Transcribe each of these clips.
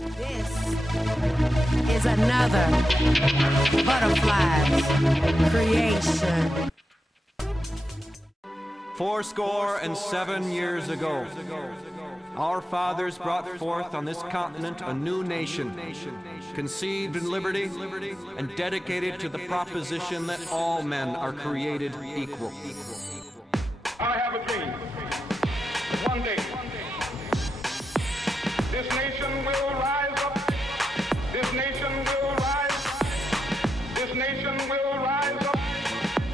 This is another butterfly's creation. fourscore and 7 years ago, our fathers brought forth on this continent a new nation, conceived in liberty and dedicated to the proposition that all men are created equal. I have a dream that one day this nation will rise up, this nation will rise, this nation will rise up,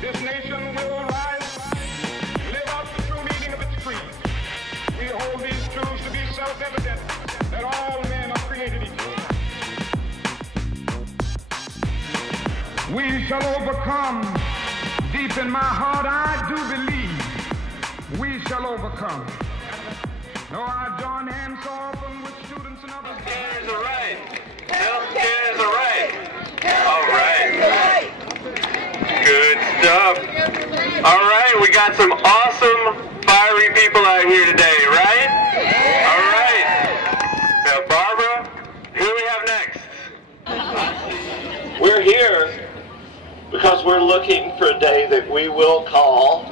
this nation will rise, live out the true meaning of its creed. We hold these truths to be self-evident, that all men are created equal. We shall overcome. Deep in my heart, I do believe we shall overcome. No, I join hands so often with students and others. Healthcare is a right. Healthcare is a right. All right. Good stuff. All right, we got some awesome, fiery people out here today, right? All right. Now, Barbara, who do we have next? We're here because we're looking for a day that we will call,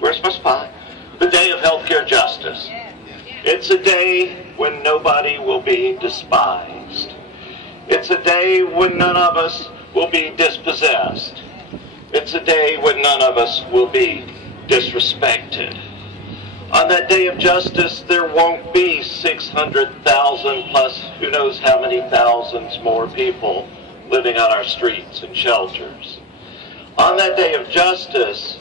where's my spot? The day of healthcare justice. It's a day when nobody will be despised. It's a day when none of us will be dispossessed. It's a day when none of us will be disrespected. On that day of justice, there won't be 600,000 plus who knows how many thousands more people living on our streets and shelters. On that day of justice,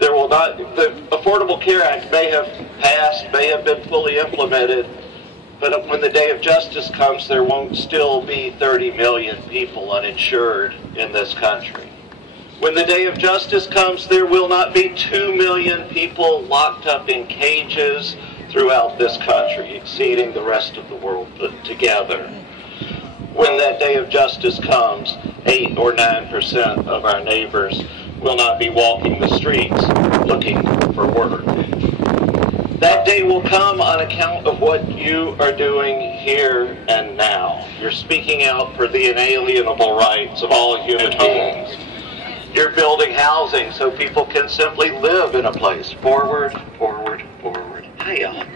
there will not, the Affordable Care Act may have passed, may have been fully implemented, but when the day of justice comes, there won't still be 30 million people uninsured in this country. When the day of justice comes, there will not be 2 million people locked up in cages throughout this country, exceeding the rest of the world put together. When that day of justice comes, 8 or 9% of our neighbors will not be walking the streets looking for work. That day will come on account of what you are doing here and now. You're speaking out for the inalienable rights of all human beings. You're building housing so people can simply live in a place. Forward, forward, forward. Hiya.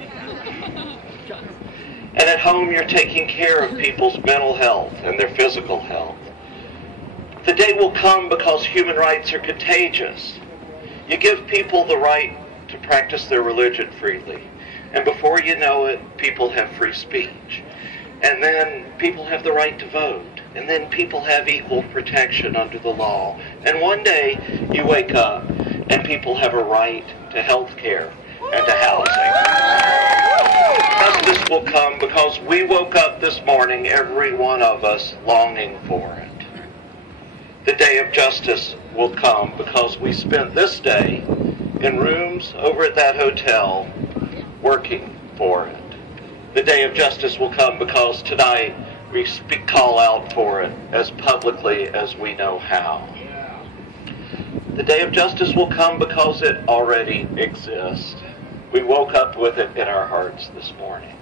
And at home, you're taking care of people's mental health and their physical health. The day will come because human rights are contagious. You give people the right to practice their religion freely. And before you know it, people have free speech. And then people have the right to vote. And then people have equal protection under the law. And one day you wake up and people have a right to health care and to housing. Justice will come because we woke up this morning, every one of us, longing for it. The day of justice will come because we spent this day in rooms over at that hotel working for it. The day of justice will come because tonight we call out for it as publicly as we know how. The day of justice will come because it already exists. We woke up with it in our hearts this morning.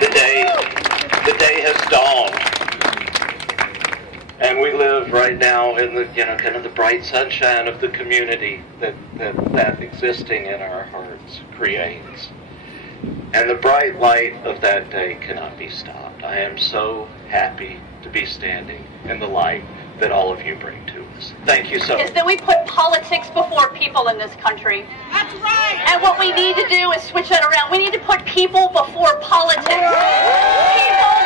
The day has dawned. And we live right now in the, kind of the bright sunshine of the community that existing in our hearts creates. And the bright light of that day cannot be stopped. I am so happy to be standing in the light that all of you bring to us. Thank you so much. Is that we put politics before people in this country. That's right. And what we need to do is switch that around. We need to put people before politics. People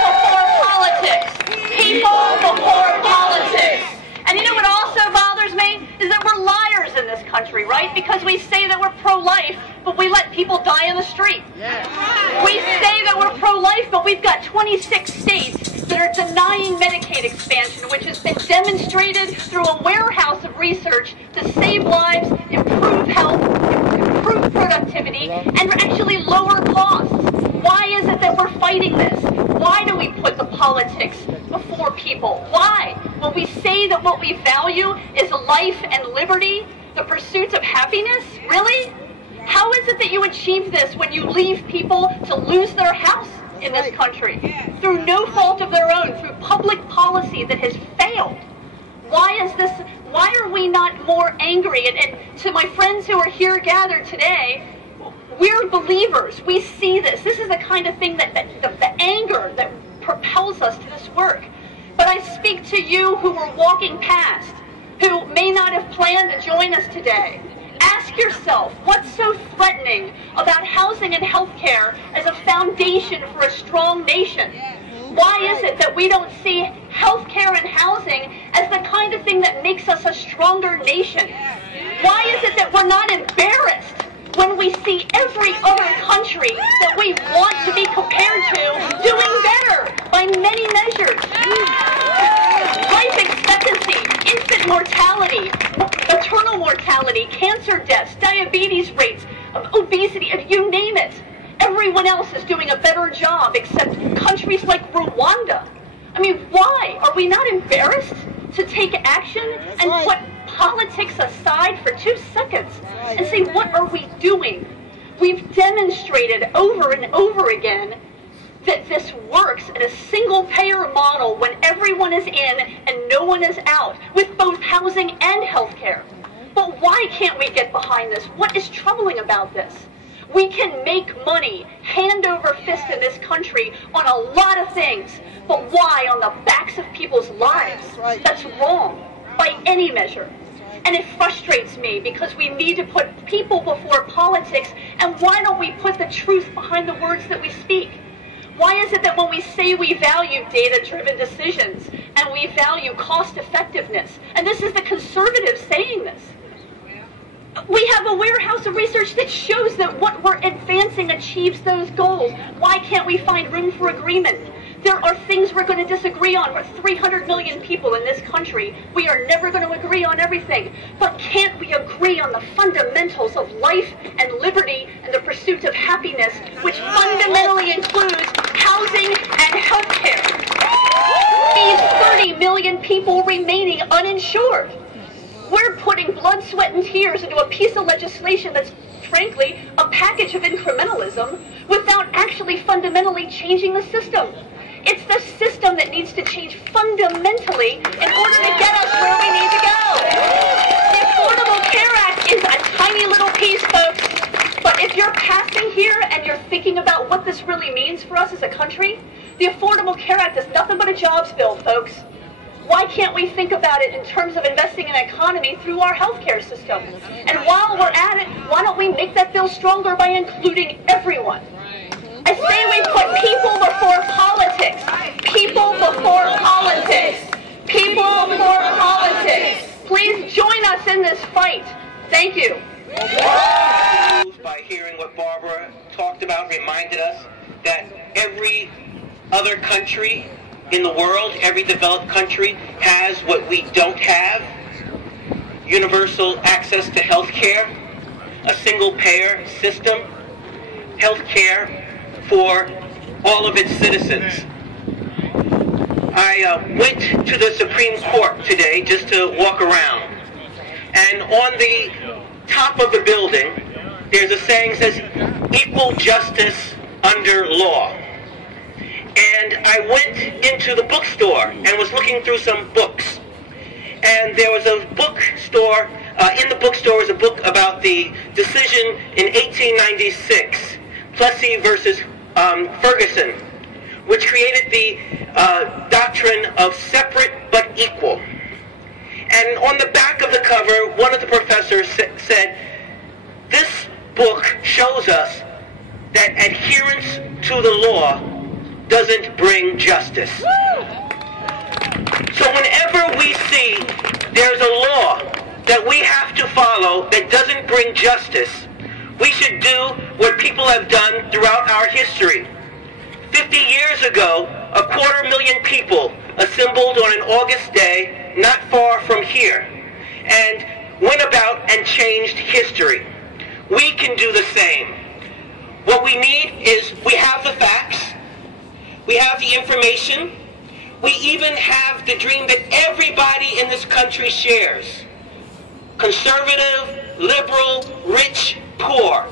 before politics. People before politics. And you know what also bothers me? Is that we're liars in this country, right? Because we say that we're pro-life, but we let people die in the street. We say that we're pro-life, but we've got 26 states that are denying Medicaid expansion, which has been demonstrated through a warehouse of research to save lives, improve health, improve productivity, and actually lower costs. Why is it that we're fighting this? Why do we put the politics before people? Why? When we say that what we value is life and liberty, the pursuit of happiness, really? How is it that you achieve this when you leave people to lose their house in this country through no fault of their own, through public policy that has failed? Why are we not more angry? And to my friends who are here gathered today, we're believers. We see this. This is the kind of thing that the anger that propels us to this work. But I speak to you who are walking past, who may not have planned to join us today. Ask yourself, what's so threatening about housing and healthcare as a foundation for a strong nation? Why is it that we don't see healthcare and housing as the kind of thing that makes us a stronger nation? Why is it that we're not embarrassed when we see every other country that we want to be compared to doing better by many measures? Life expectancy, infant mortality, maternal mortality, cancer deaths, diabetes rates, obesity, you name it. Everyone else is doing a better job except countries like Rwanda. I mean, why? Are we not embarrassed to take action and put politics aside for 2 seconds and say, what are we doing? We've demonstrated over and over again that this works in a single-payer model when everyone is in and no one is out, with both housing and healthcare. But why can't we get behind this? What is troubling about this? We can make money hand over fist in this country on a lot of things, but why on the backs of people's lives? That's wrong by any measure. And it frustrates me because we need to put people before politics, and why don't we put the truth behind the words that we speak? Why is it that when we say we value data-driven decisions and we value cost-effectiveness, and this is the conservatives saying this, we have a warehouse of research that shows that what we're advancing achieves those goals. Why can't we find room for agreement? There are things we're going to disagree on. We're 300 million people in this country. We are never going to agree on everything. But can't we agree on the fundamentals of life and liberty and the pursuit of happiness, which fundamentally includes housing and health care? These 30 million people remaining uninsured. We're putting blood, sweat, and tears into a piece of legislation that's, frankly, a package of incrementalism without actually fundamentally changing the system. It's the system that needs to change fundamentally in order to get us where we need to go. The Affordable Care Act is a tiny little piece, folks. But if you're passing here and you're thinking about what this really means for us as a country, the Affordable Care Act is nothing but a jobs bill, folks. Why can't we think about it in terms of investing in an economy through our healthcare system? And while we're at it, why don't we make that bill stronger by including everyone? I say we put people before politics. People before politics. People before politics. Please join us in this fight. Thank you. By hearing what Barbara talked about, reminded us that every other country in the world, every developed country has what we don't have: universal access to health care, a single-payer system, health care for all of its citizens. I went to the Supreme Court today just to walk around, and on the top of the building there's a saying that says, "Equal justice under law." And I went into the bookstore and was looking through some books. And there was a bookstore, in the bookstore was a book about the decision in 1896, Plessy versus Ferguson, which created the doctrine of separate but equal. And on the back of the cover, one of the professors said, "This book shows us that adherence to the law doesn't bring justice." So whenever we see there's a law that we have to follow that doesn't bring justice, we should do what people have done throughout our history. 50 years ago, 250,000 people assembled on an August day not far from here and went about and changed history. We can do the same. What we need is, we have the facts, we have the information, we even have the dream that everybody in this country shares. Conservative, liberal, rich, poor.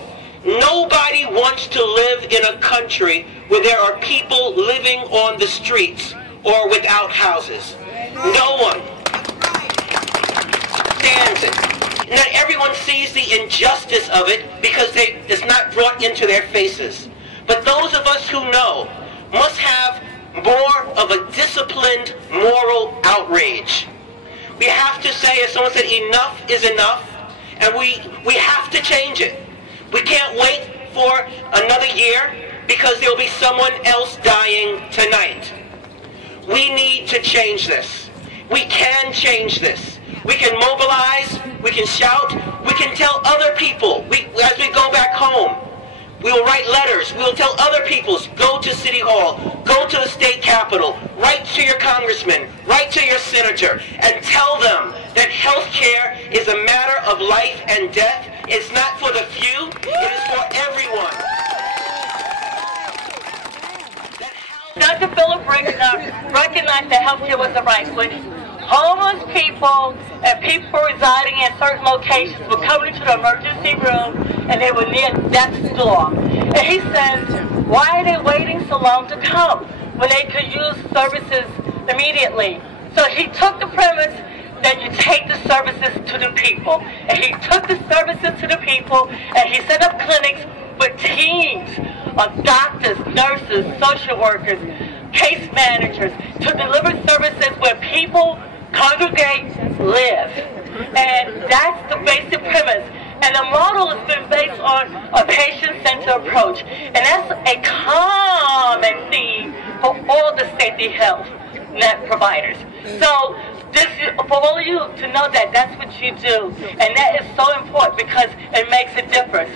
Nobody wants to live in a country where there are people living on the streets or without houses. No one stands it. Not everyone sees the injustice of it because it's not brought into their faces. But those of us who know must have more of a disciplined moral outrage. We have to say, as someone said, enough is enough, and we have to change it. We can't wait for another year because there will be someone else dying tonight. We need to change this. We can change this. We can mobilize, we can shout, we can tell other people, as we go back home, we will write letters, we will tell other people, go to City Hall, go to the state capitol, write to your congressman, write to your senator, and tell them that health care is a matter of life and death. It's not for the few, it is for everyone. Dr. Philip recognized that health care was the right. When homeless people and people residing in certain locations were coming into the emergency room and they were near death's door. And he says, why are they waiting so long to come when they could use services immediately? So he took the premise that you take the services to the people. And he took the services to the people and he set up clinics with teams of doctors, nurses, social workers, case managers to deliver services where people congregate, live. And that's the basic premise. And the model has been based on a patient-centered approach. And that's a common theme for all the safety health net providers. So this, for all of you to know that that's what you do. And that is so important because it makes a difference.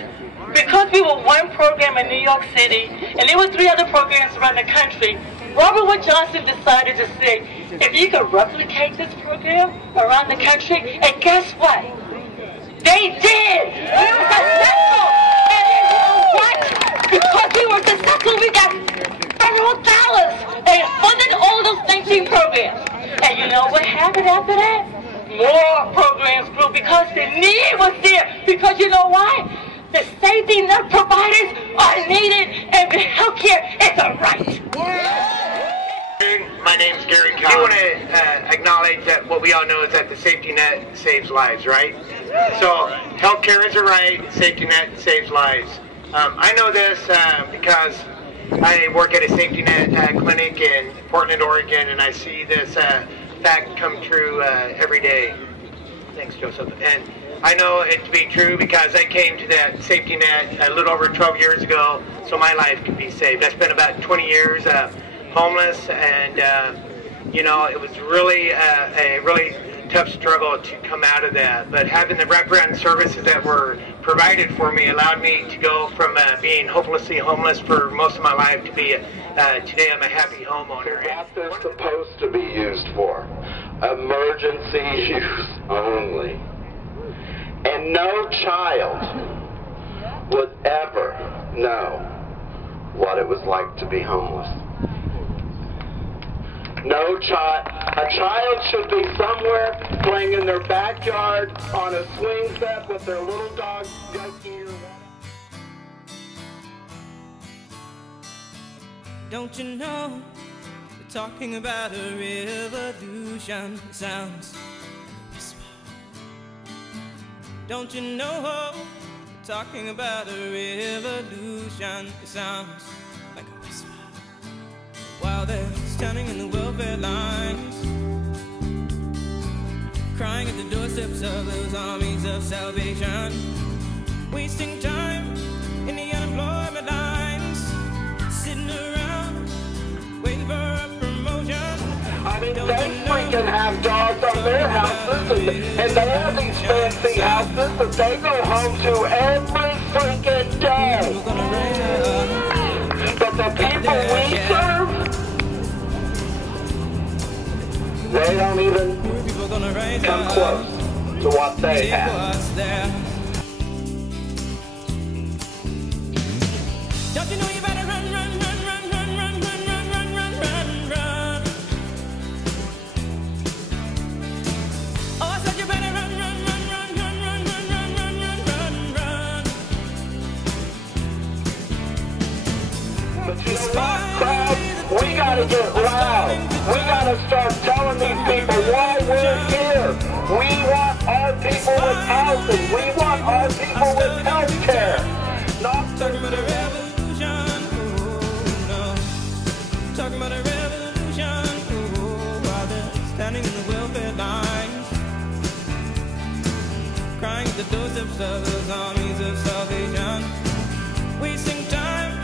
Because we were one program in New York City, and there were 3 other programs around the country, Robert Wood Johnson decided to say, if you could replicate this program around the country, and guess what? They did! We were successful! And you know what? Because we were successful, we got federal dollars and funded all those 19 programs. And you know what happened after that? More programs grew because the need was there. Because you know why? The safety net providers are needed, and healthcare is a right. My name's Gary Cobb. I do want to acknowledge that what we all know is that the safety net saves lives, right? So healthcare is a right, safety net saves lives. I know this because I work at a safety net clinic in Portland, Oregon, and I see this fact come true every day. Thanks, Joseph. And I know it to be true because I came to that safety net a little over 12 years ago, so my life could be saved. I spent about 20 years homeless, and you know, it was really a really tough struggle to come out of that. But having the wraparound services that were provided for me allowed me to go from being hopelessly homeless for most of my life to be today I'm a happy homeowner. What they're supposed to be used for, emergency use only. And no child would ever know what it was like to be homeless. No child, a child should be somewhere playing in their backyard on a swing set with their little dog Junkie or whatever. Don't you know, we're talking about a revolution. It sounds like a whisper. Don't you know, we're talking about a revolution. It sounds like a whisper. While they're standing in the welfare lines, crying at the doorsteps of those armies of salvation, wasting time in the unemployment lines, sitting around waiting for a promotion. I mean, they freaking have dogs on their houses, and they have these fancy houses that they go home to every freaking day. But the people we serve, they don't even come close to what they have. Don't you know you better run, run, run, run, run, run, run, run, run, run, run. Oh, I said you better run, run, run, run, run, run, run, run, run, run, run. But you know what, crowd? We gotta get loud. We gotta start telling these people why we're here. We want our people with housing. We want our people with health care. Not talking about a revolution, oh no. Talking about a revolution, oh, while they're standing in the welfare lines, crying at the doorsteps of those armies of salvation, wasting time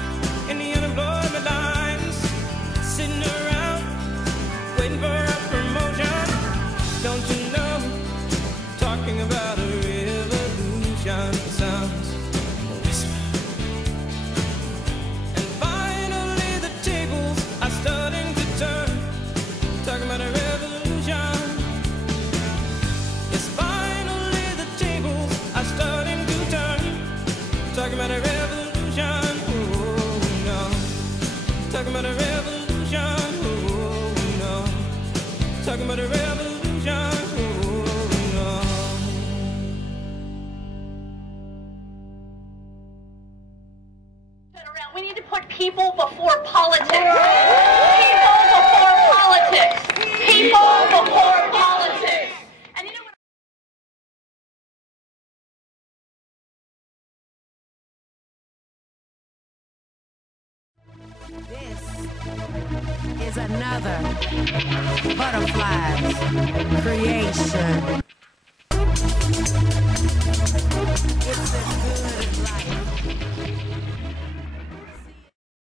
in the unemployment lines, sitting around waiting for a promotion. Don't you know, talking about a revolution sounds a whisper. And finally the tables are starting to turn, talking about a revolution. Yes, finally the tables are starting to turn, talking about a revolution, oh no. Talking about a revolution, oh no. Talking about a revolution, oh no. We need to put people before politics. People before politics. People before politics. And you know what? This is another butterfly's creation. It's a good